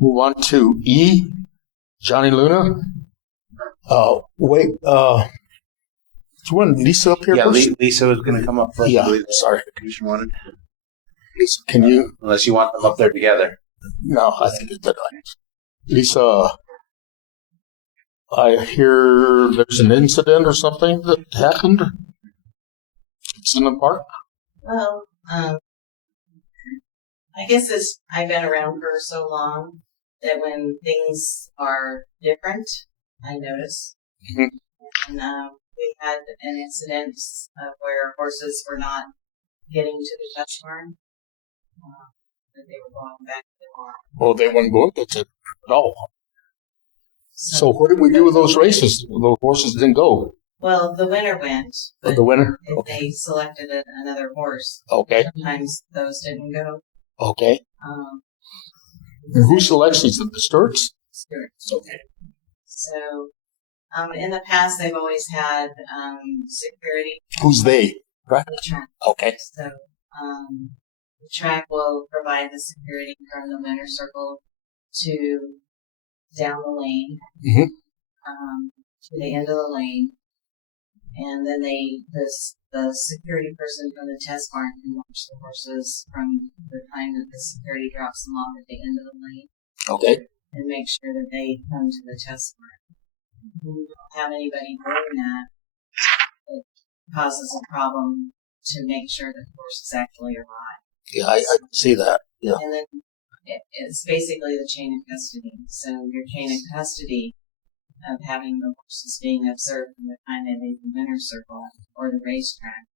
Move on to E. Johnny Luna. Wait. Do you want Leasa up here first? Leasa was going to come up first. Yeah, Sorry, the commission wanted. Leasa, can you? Unless you want them up there together. No, I think it's that. Leasa, I hear there's an incident or something that happened. It's in the park. Well, I guess I've been around for so long that when things are different, I notice. Mm-hmm. And we had an incident where horses were not getting to the test barn. That they were going back to the barn. Well, they weren't going to at all. So what did we do with those races? Those horses didn't go. Well, the winner went. The winner? If Okay. they selected another horse. Okay. Sometimes those didn't go. Okay. And who selects these? The stewards? Stewards. Okay. So, in the past, they've always had security. Who's they? Right. On the track. Okay. So, the track will provide the security from the winner circle to down the lane, to the end of the lane, and then the security person from the test barn can watch the horses from the time that the security drops them off at the end of the lane. Okay. And make sure that they come to the test barn. When we don't have anybody doing that, it causes a problem to make sure that horses actually arrive. Yeah, I can see that. Yeah. And then it's basically the chain of custody. So your chain of custody of having the horses being observed from the time they leave the winner's circle or the racetrack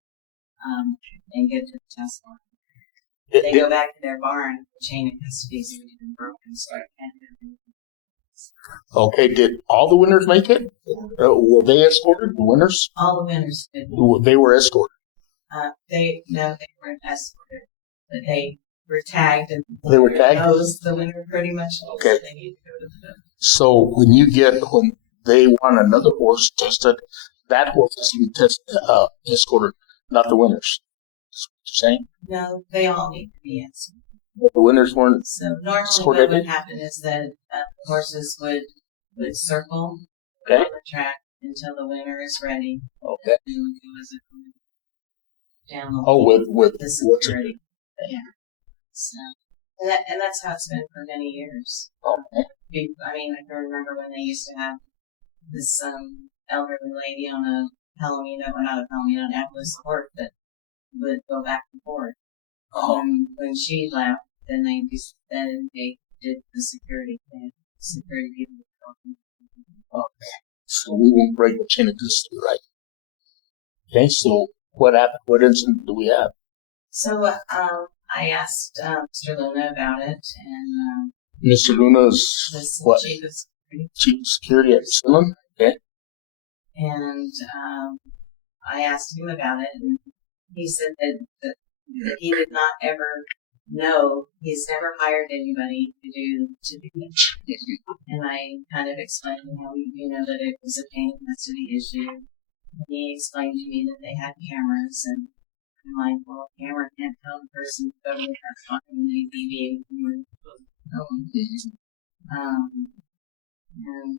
and get to the test barn. They go back to their barn, the chain of custody is been broken, so I can't have anything. Okay, did all the winners make it? Were they escorted, the winners? All the winners did. They were escorted. They weren't escorted, but they were tagged, and They were tagged? the winner pretty much knows Okay. they need to go to the. So when they want another horse tested, that horse is even escorted, not the winners. That's what you're saying? No, they all need to be escorted. The winners weren't. So normally escorted? what would happen is that horses would circle Okay. on the track until the winner is ready. Okay. And would go as a down the Oh, with the security. Yeah. So and that's how it's been for many years. Okay. I mean, I can remember when they used to have this elderly lady on a Palomino, or not a Palomino, an Appaloosa horse that would go back and forth. When she left, then they did the security thing. Security people. Okay. So we won't break the chain of custody, right? Okay. So what happened? What incident do we have? So I asked Mr. Luna about it, and Mr. Luna's what? Chief of Security. Chief of Security at Salem. Okay. And I asked him about it, and he said that he did not ever know. He's never hired anybody to do it. And I kind of explained to him, that it was a chain of custody issue. And he explained to me that they had cameras, and I'm like, well, a camera can't tell the person totally that's talking when they deviate from where they're supposed to go. And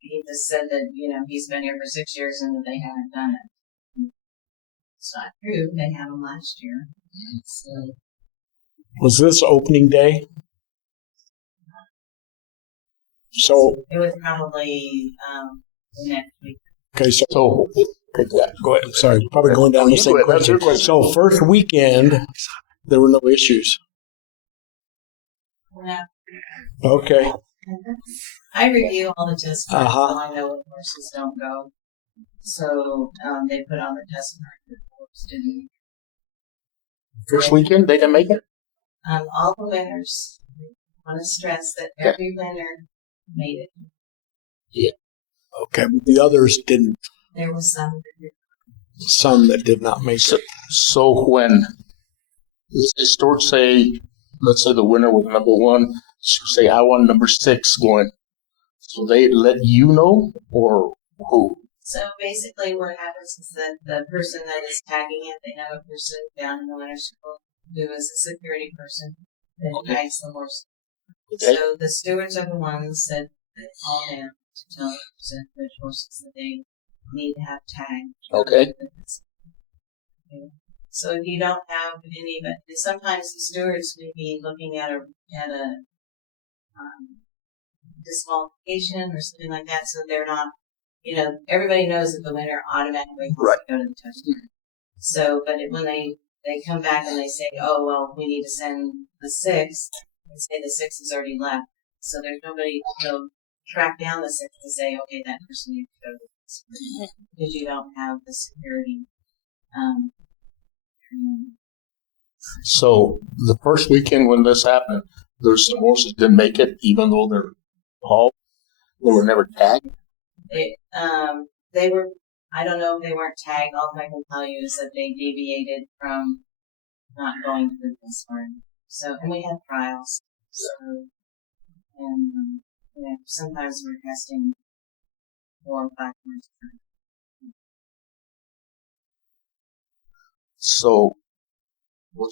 he just said that, he's been here for 6 years and that they haven't done it. It's not true. They had them last year. So, Was this opening day? So it was probably next week. okay, so So go ahead. I'm sorry, probably going down the same That's question. your question. So first weekend, there were no issues. Yeah. Okay. I review all the test cards, Uh-huh. so I know what horses don't go. So they put on the test card that horses didn't. first weekend they didn't make it. All the winners. I want to stress that every winner made it. Okay, but the others didn't. There was Some that did not make it. So when the steward say, let's say the winner was number one, she say, I want number 6 going. So they let you know, or who? So basically what happens is that the person that is tagging it, they have a person down in the winner's circle who is a security person that Okay. tags the horse. Okay. So the stewards are the ones that call in to tell the which horses that they need to have tagged. Okay. So if you don't have any, but sometimes the stewards may be looking at a disqualification or something like that, so they're not, everybody knows that the winner automatically has to go to the touchdown. So, but when they come back and they say, oh, well, we need to send the 6, they say the 6 is already left. So there's nobody to track down the 6 to say, okay, that person needs to go to this, because you don't have the security. So the first weekend when this happened, there's some horses didn't make it, even though they were never tagged. They were, I don't know if they weren't tagged. All I can tell you is that they deviated from not going to the test barn. So, and we had trials. So, and sometimes we're testing 4 or 5 times. So what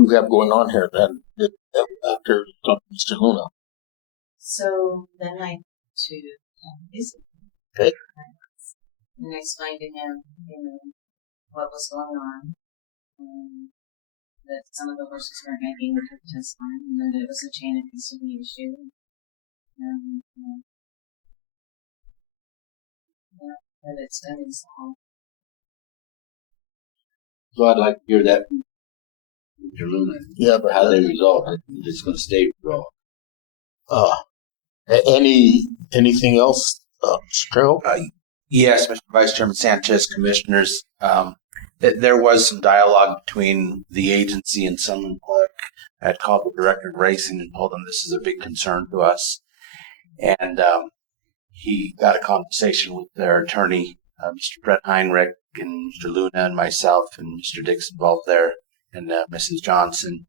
do we have going on here then after Mr. Luna? So then I to visit. Okay. And I explained to him, what was going on. That some of the horses weren't making the test line, and that it was a chain of custody issue. That it's been resolved. So I'd like to hear that from Mr. Luna. Yeah, but How they resolve it. It's going to stay resolved. Anything else, Mr. Trejo? Yes, Mr. Vice Chairman Sanchez, commissioners. There was some dialogue between the agency and Sunland Park. I had called the director of racing and told him this is a big concern to us. And he got a conversation with their attorney, Mr. Brett Heinrich, and Mr. Luna and myself, and Mr. Dix involved there, and Mrs. Johnson.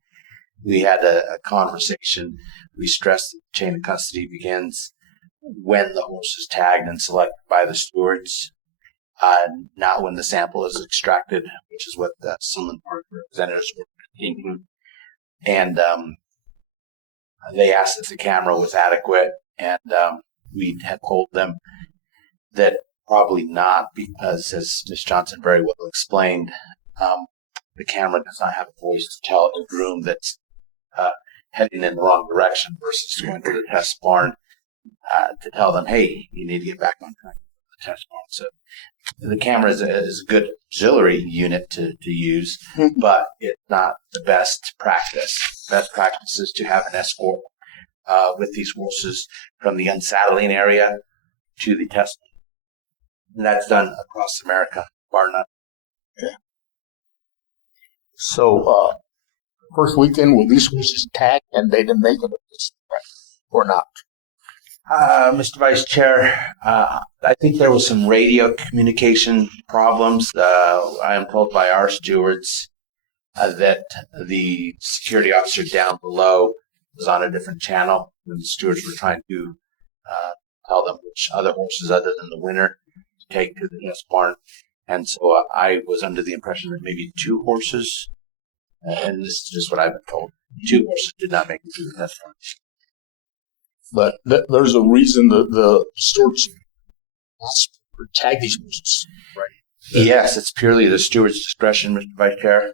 We had a conversation. We stressed that the chain of custody begins when the horse is tagged and selected by the stewards, not when the sample is extracted, which is what the Sunland Park representatives were thinking. And they asked if the camera was adequate, and we had told them that probably not, because, as Ms. Johnson very well explained, the camera does not have a voice to tell a groom that's heading in the wrong direction versus going to the test barn to tell them, hey, you need to get back on track with the test barn. So the camera is a good auxiliary unit to use, but it's not the best practice. Best practice is to have an escort with these horses from the unsaddling area to the test barn. And that's done across America, bar none. Yeah. So, first weekend, were these horses tagged and they didn't make it or not? Mr. Vice Chair, I think there was some radio communication problems. I am told by our stewards that the security officer down below was on a different channel, and the stewards were trying to tell them which other horses other than the winner to take to the test barn. And so I was under the impression that maybe 2 horses, and this is just what I've been told, 2 horses did not make it to the test barn. But there's a reason the stewards tag these horses, right? Yes, it's purely the steward's discretion, Mr. Vice Chair.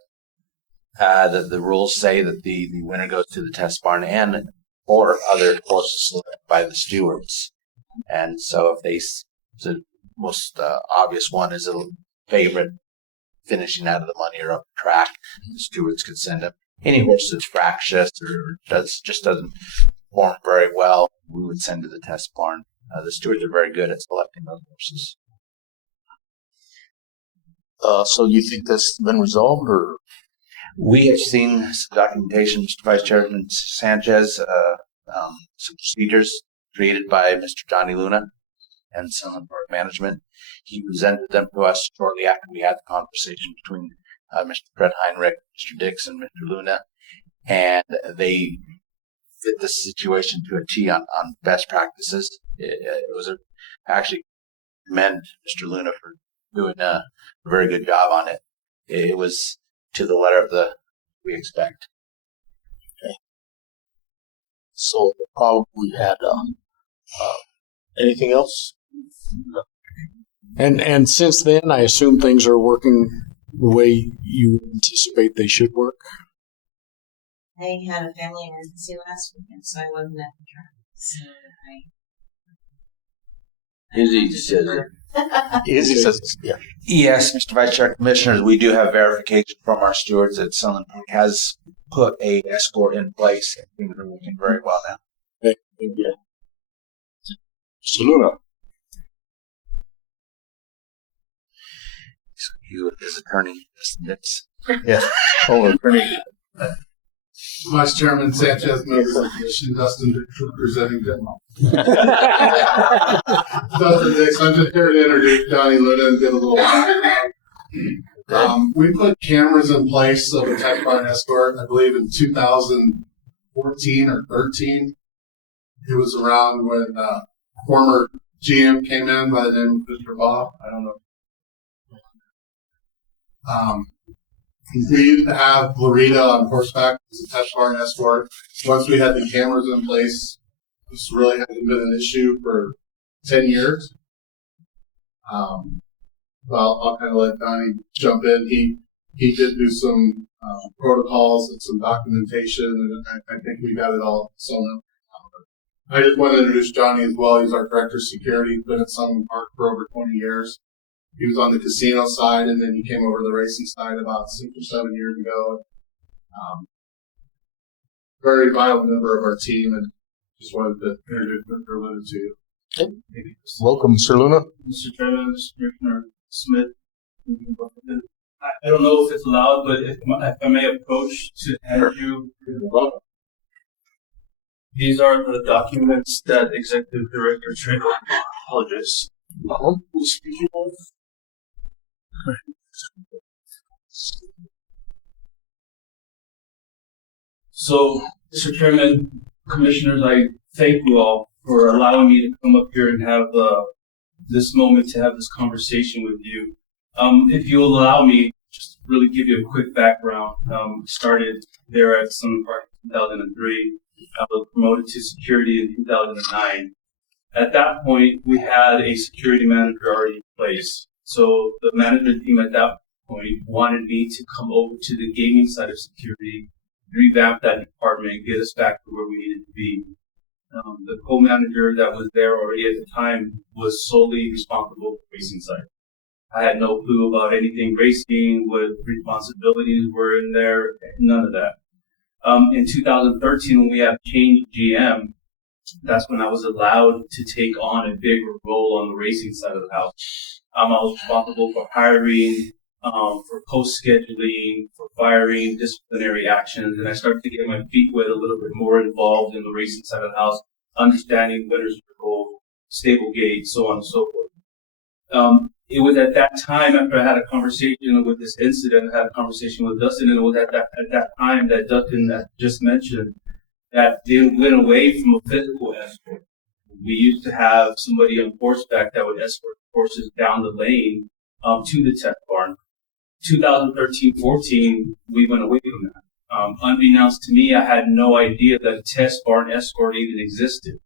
The rules say that the winner goes to the test barn or other horses selected by the stewards. And so if the most obvious one is a favorite finishing out of the money or up the track, the stewards could send up any horse that's fractious or just doesn't perform very well, we would send to the test barn. The stewards are very good at selecting those horses. So you think that's been resolved, or? We have seen some documentation, Mr. Vice Chairman Sanchez, some procedures created by Mr. Johnny Luna and Sunland Park Management. He presented them to us shortly after we had the conversation between Mr. Brett Heinrich, Mr. Dix, and Mr. Luna, and they fit the situation to a T on best practices. It was I actually commend Mr. Luna for doing a very good job on it. It was to the letter of we expect. So probably had anything else? And since then, I assume things are working the way you anticipate they should work. I had a family emergency last weekend, so I wasn't at the track. So Izzy says it. Izzy says, yeah. Yes, Mr. Vice Chair, Commissioners, we do have verification from our stewards that Sunland Park has put a escort in place. I think they're working very well now. Okay, thank you. Saluna. You, as attorney, that's Oh, attorney. Vice Chairman Sanchez, members of the commission, Dustin representing Denmark. Dustin Dix, I'm just here to introduce Johnny Luna and get a little background. We put cameras in place of a tech bar escort, I believe in 2014 or 13. It was around when former GM came in by the name of Mr. Bob. I don't know. We used to have Loretta on horseback as a touch bar and escort. Once we had the cameras in place, this really hasn't been an issue for 10 years. Well, I'll kind of let Donnie jump in. He did do some protocols and some documentation, and I think we got it all sewn up. I just want to introduce Johnny as well. He's our director of security. He's been at Sunland Park for over 20 years. He was on the casino side, and then he came over to the racing side about 6 or 7 years ago. Very vital member of our team, and just wanted to introduce Mr. Luna to you. Welcome, Mr. Luna. Mr. Chairman, Mr. Commissioner Smith. I don't know if it's allowed, but if I may approach to hand you. These are the documents that Executive Director Trejo, apologies, was speaking of. So, Mr. Chairman, Commissioners, I thank you all for allowing me to come up here and have this moment to have this conversation with you. If you'll allow me, just really give you a quick background. Started there at Sunland Park in 2003. I was promoted to security in 2009. At that point, we had a security manager already in place. So the management team at that point wanted me to come over to the gaming side of security, revamp that department, get us back to where we needed to be. The co-manager that was there already at the time was solely responsible for the racing side. I had no clue about anything racing, what responsibilities were in there, none of that. In 2013, when we had changed GM, that's when I was allowed to take on a bigger role on the racing side of the house. I was responsible for hiring, for post-scheduling, for firing, disciplinary actions, and I started to get my feet wet a little bit more involved in the racing side of the house, understanding winners circle, stable gate, so on and so forth. It was at that time, after I had a conversation with this incident, I had a conversation with Dustin, and it was at that time that Dustin that just mentioned that they went away from a physical escort. We used to have somebody on horseback that would escort horses down the lane to the test barn. 2013-14, we went away from that. Unbeknownst to me, I had no idea that a test barn escort even existed.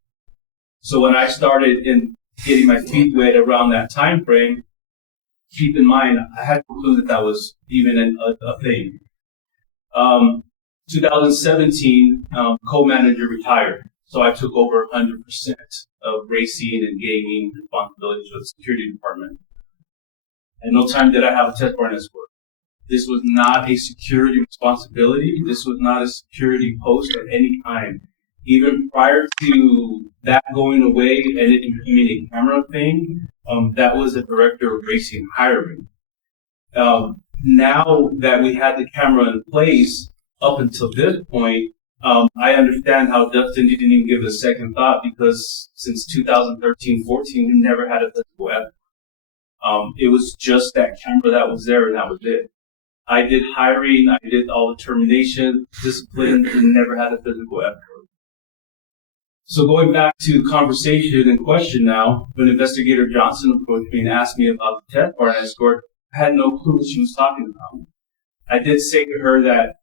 So when I started getting my feet wet around that time frame, keep in mind, I had no clue that was even a thing. 2017, co-manager retired, so I took over 100% of racing and gaming responsibilities for the security department. And no time did I have a test barn escort. This was not a security responsibility. This was not a security post at any time. Even prior to that going away and it becoming a camera thing, that was a director of racing hiring. Now that we had the camera in place, up until this point, I understand how Dustin didn't even give it a second thought because since 2013-14, we never had a physical escort. It was just that camera that was there and that was it. I did hiring, I did all the termination, discipline, and never had a physical escort. So going back to conversation and question now, when Investigator Johnson approached me and asked me about the test barn escort, I had no clue what she was talking about. I did say to her that,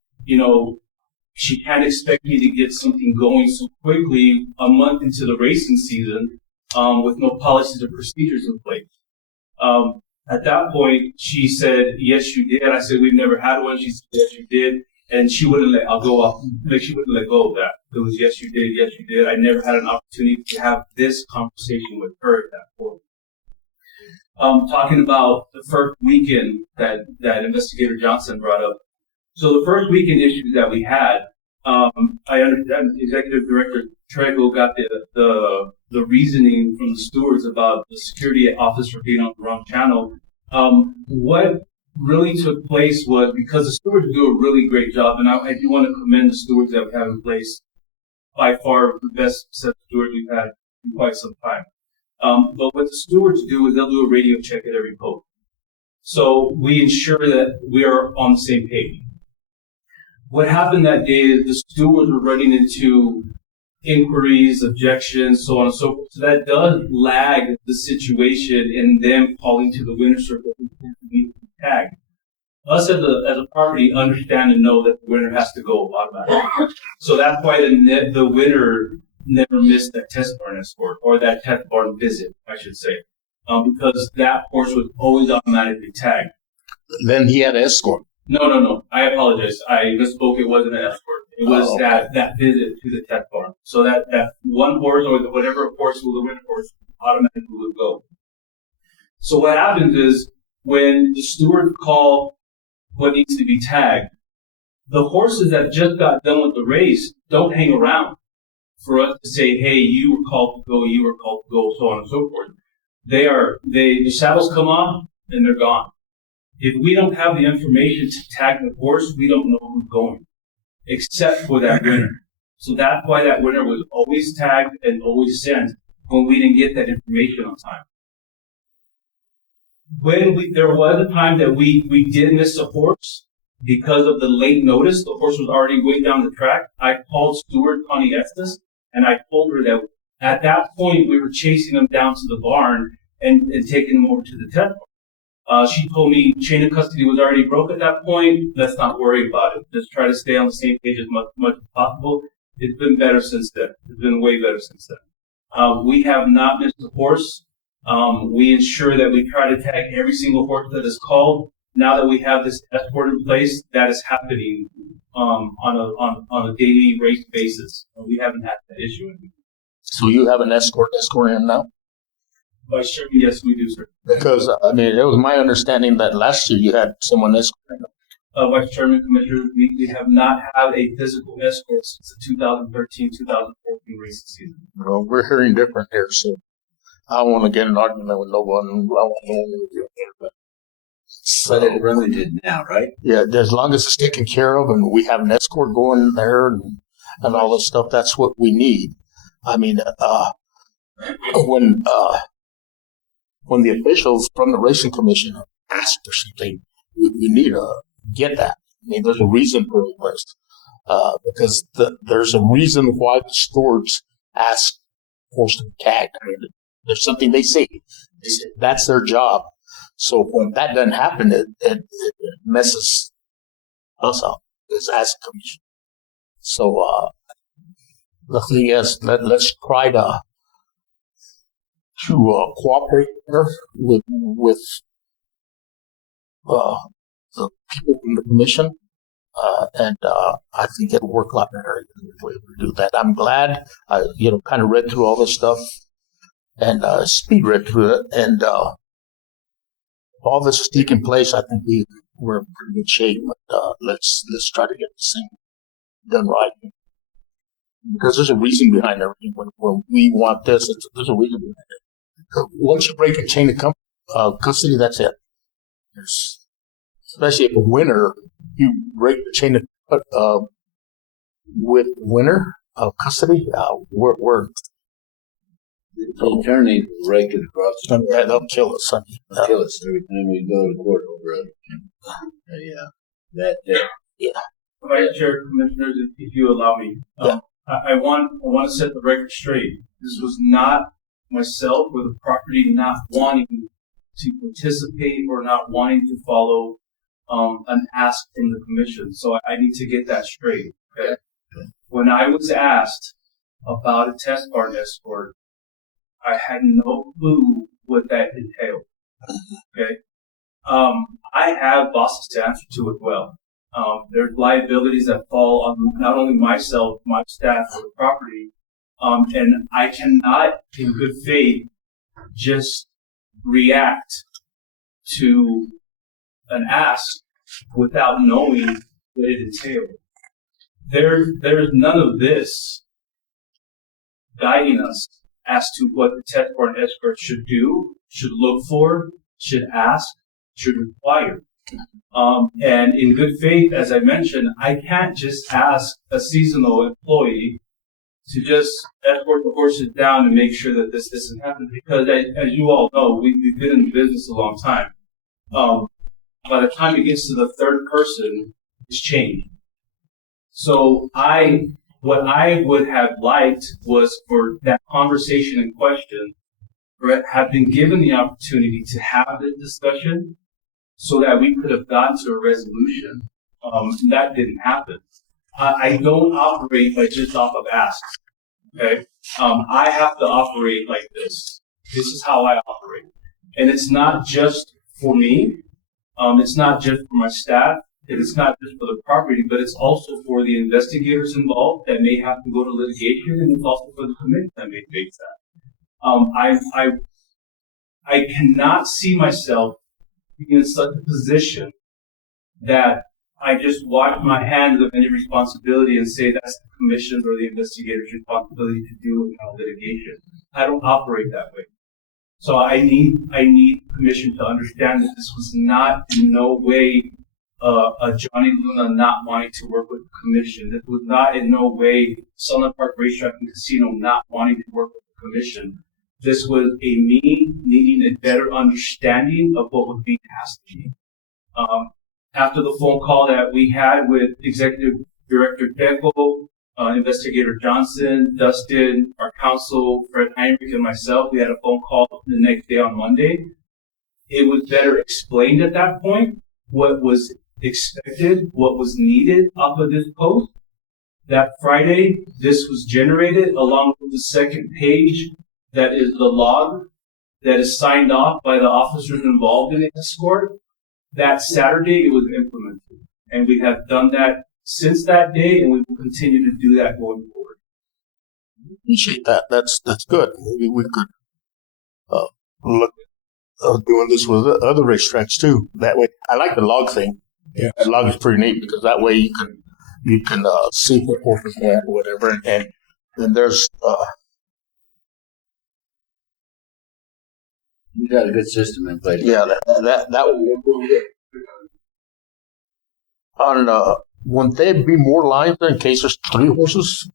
she can't expect me to get something going so quickly a month into the racing season with no policies or procedures in place. At that point, she said, yes, you did. I said, we've never had one. She said, yes, you did. And she wouldn't let, she wouldn't let go of that. It was, yes, you did. Yes, you did. I never had an opportunity to have this conversation with her at that point. Talking about the first weekend that investigator Johnson brought up. So the first weekend issues that we had, I understand Executive Director Trejo got the reasoning from the stewards about the security officer being on the wrong channel. What really took place was, because the stewards do a really great job, and I do want to commend the stewards that we have in place. By far the best set of stewards we've had in quite some time. But what the stewards do is they'll do a radio check at every post. So we ensure that we are on the same page. What happened that day is the stewards were running into inquiries, objections, so on and so forth. So that does lag the situation in them calling to the winner's circle to be tagged. Us as a property understand and know that the winner has to go automatically. So that's why the winner never missed that test barn escort, or that test barn visit, I should say, because that horse was always automatically tagged. Then he had an escort. No. I apologize. I misspoke. It wasn't an escort. It was that visit to the test barn. So that one horse, or whatever horse will the winner horse, automatically would go. So what happens is, when the stewards call what needs to be tagged, the horses that just got done with the race don't hang around for us to say, hey, you were called to go, you were called to go, so on and so forth. The saddles come off and they're gone. If we don't have the information to tag the horse, we don't know who's going, except for that winner. So that's why that winner was always tagged and always sent when we didn't get that information on time. There was a time that we did miss a horse because of the late notice. The horse was already way down the track. I called Stewart Connie Estes, and I told her that at that point we were chasing him down to the barn and taking him over to the test barn. She told me chain of custody was already broke at that point. Let's not worry about it. Just try to stay on the same page as much as possible. It's been better since then. It's been way better since then. We have not missed a horse. We ensure that we try to tag every single horse that is called. Now that we have this escort in place, that is happening on a daily race basis. We haven't had that issue anymore. So you have an escorting him now? Vice Chairman, yes, we do, sir. Because, I mean, it was my understanding that last year you had someone escorting him. Vice Chairman, Commissioner, we have not had a physical escort since the 2013-2014 racing season. Well, we're hearing different here, so I don't want to get in an argument with no one. I want no one with you here, but it really did now, right? yeah, as long as it's taken care of and we have an escort going there and all this stuff, that's what we need. I mean, when the officials from the racing commission ask for something, we need to get that. I mean, there's a reason for this, because there's a reason why the stewards ask horse to be tagged. I mean, there's something they say. They say that's their job. So when that doesn't happen, it messes us up as a commission. So the thing is, let's try to cooperate better with the people in the commission, and I think it'll work a lot better if we do that. I'm glad I kind of read through all this stuff and speed read through it, and all this is taking place. I think we're in pretty good shape, but let's try to get this thing done right. Because there's a reason behind everything. When we want this, there's a reason behind it. Once you break a chain of custody, that's it. Especially if a winner, you break the chain of with winner of custody, we're The attorney will rake it across the board. they'll kill us. They'll kill us every time we go to court over it. Yeah. Vice Chair, Commissioners, if you allow me, I want to set the record straight. This was not myself or the property not wanting to participate or not wanting to follow an ask from the commission. So I need to get that straight. Okay? when I was asked about a test bar escort, I had no clue what that entailed. Okay. I have bosses to answer to as well. There's liabilities that fall on not only myself, my staff, or the property. And I cannot, in good faith, just react to an ask without knowing what it entailed. There's none of this guiding us as to what the test bar and escort should do, should look for, should ask, should require. And in good faith, as I mentioned, I can't just ask a seasonal employee to just escort the horses down and make sure that this doesn't happen, because as you all know, we've been in the business a long time. By the time it gets to the third person, it's changed. So what I would have liked was for that conversation in question, or have been given the opportunity to have this discussion so that we could have gotten to a resolution. That didn't happen. I don't operate by just off of asks. Okay? I have to operate like this. This is how I operate. And it's not just for me. It's not just for my staff. It's not just for the property, but it's also for the investigators involved that may have to go to litigation, and it's also for the committee that may face that. I cannot see myself being in such a position that I just wash my hands of any responsibility and say that's the commission's or the investigator's responsibility to do without litigation. I don't operate that way. So I need commission to understand that this was not in no way a Johnny Luna not wanting to work with the commission. This was not in no way Sunland Park Racetrack and Casino not wanting to work with the commission. This was a me needing a better understanding of what was being asked of me. After the phone call that we had with Executive Director Trejo, Investigator Johnson, Dustin, our counsel, Fred Heinrich, and myself, we had a phone call the next day on Monday. It was better explained at that point what was expected, what was needed off of this post. That Friday, this was generated along with the second page that is the log that is signed off by the officers involved in the escort. That Saturday, it was implemented. And we have done that since that day, and we will continue to do that going forward. Appreciate that. That's good. Maybe we could look at doing this with other racetracks too. That way, I like the log thing. Yeah, the log is pretty neat because that way you can see what horses had or whatever, and then there's You got a good system in place. Yeah, that would improve it. On wouldn't there be more lines in case there's 3 horses?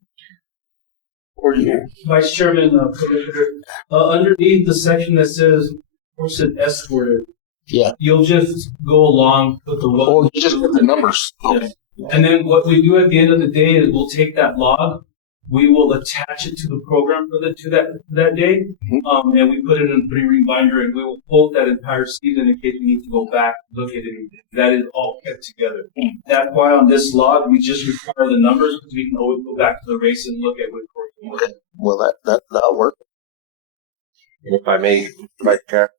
Or you? Vice Chairman, Commissioner, underneath the section that says horse escorted, Yeah. you'll just go along with the log. Or you just put the numbers. Yeah. And then what we do at the end of the day is we'll take that log, we will attach it to the program for that day, and we put it in a 3-ring binder, and we will quote that entire season in case we need to go back and look at it. That is all kept together. That's why on this log we just require the numbers because we can always go back to the race and look at what course. Okay. Well, that'll work. And if I may, Vice Chair,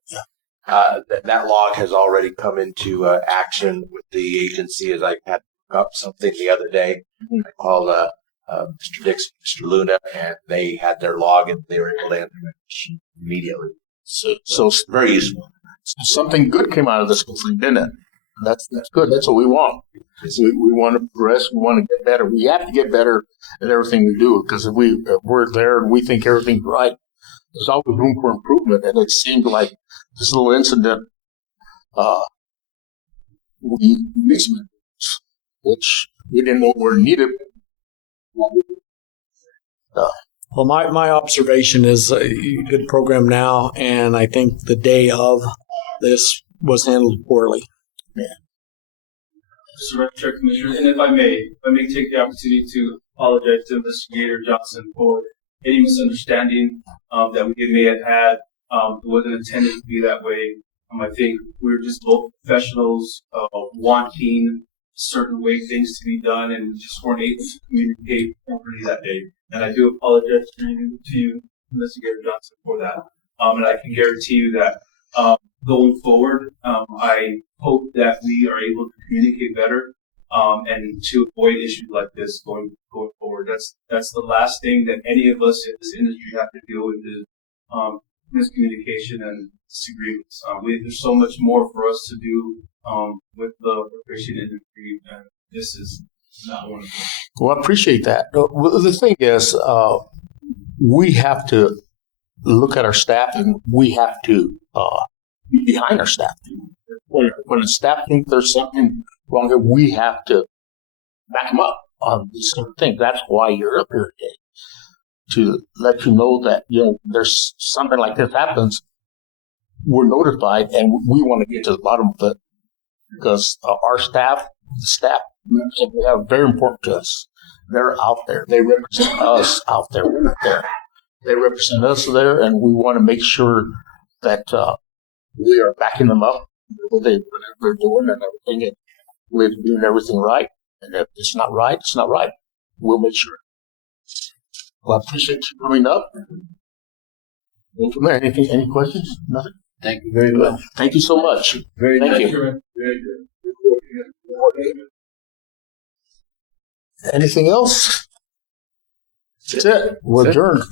that log has already come into action with the agency as I had up something the other day. I called Mr. Dixon, Mr. Luna, and they had their log and they were able to answer my question immediately. So It's very useful. something good came out of this whole thing, didn't it? That's good. That's what we want. We want to progress. We want to get better. We have to get better at everything we do because if we're there and we think everything's right, there's always room for improvement. And it seemed like this little incident, we mixed methods, which we didn't know were needed. Well, my observation is you did a program now, and I think the day of this was handled poorly. Mr. Director, Commissioner, and if I may take the opportunity to apologize to Investigator Johnson for any misunderstanding that we may have had. It wasn't intended to be that way. I think we're just both professionals wanting certain way things to be done and just weren't able to communicate properly that day. And I do apologize to you, Investigator Johnson, for that. And I can guarantee you that going forward, I hope that we are able to communicate better and to avoid issues like this going forward. That's the last thing that any of us in this industry have to deal with is miscommunication and disagreements. There's so much more for us to do with the fishing industry, and this is not one of them. Well, I appreciate that. The thing is, we have to look at our staff, and we have to be behind our staff. When the staff thinks there's something wrong here, we have to back them up on these sort of things. That's why you're up here today, to let you know that, there's something like this happens. We're notified, and we want to get to the bottom of it, because our staff, the staff members that we have, are very important to us. They're out there. They represent us out there. We're not there. They represent us there, and we want to make sure that we are backing them up, whatever they're doing and everything, and we're doing everything right. And if it's not right, it's not right. We'll make sure. Well, I appreciate you coming up. Go from there. Any questions? Nothing? Thank you very much. Thank you so much. Very Thank nice. you. Very good. Anything else? That's it. We're adjourned.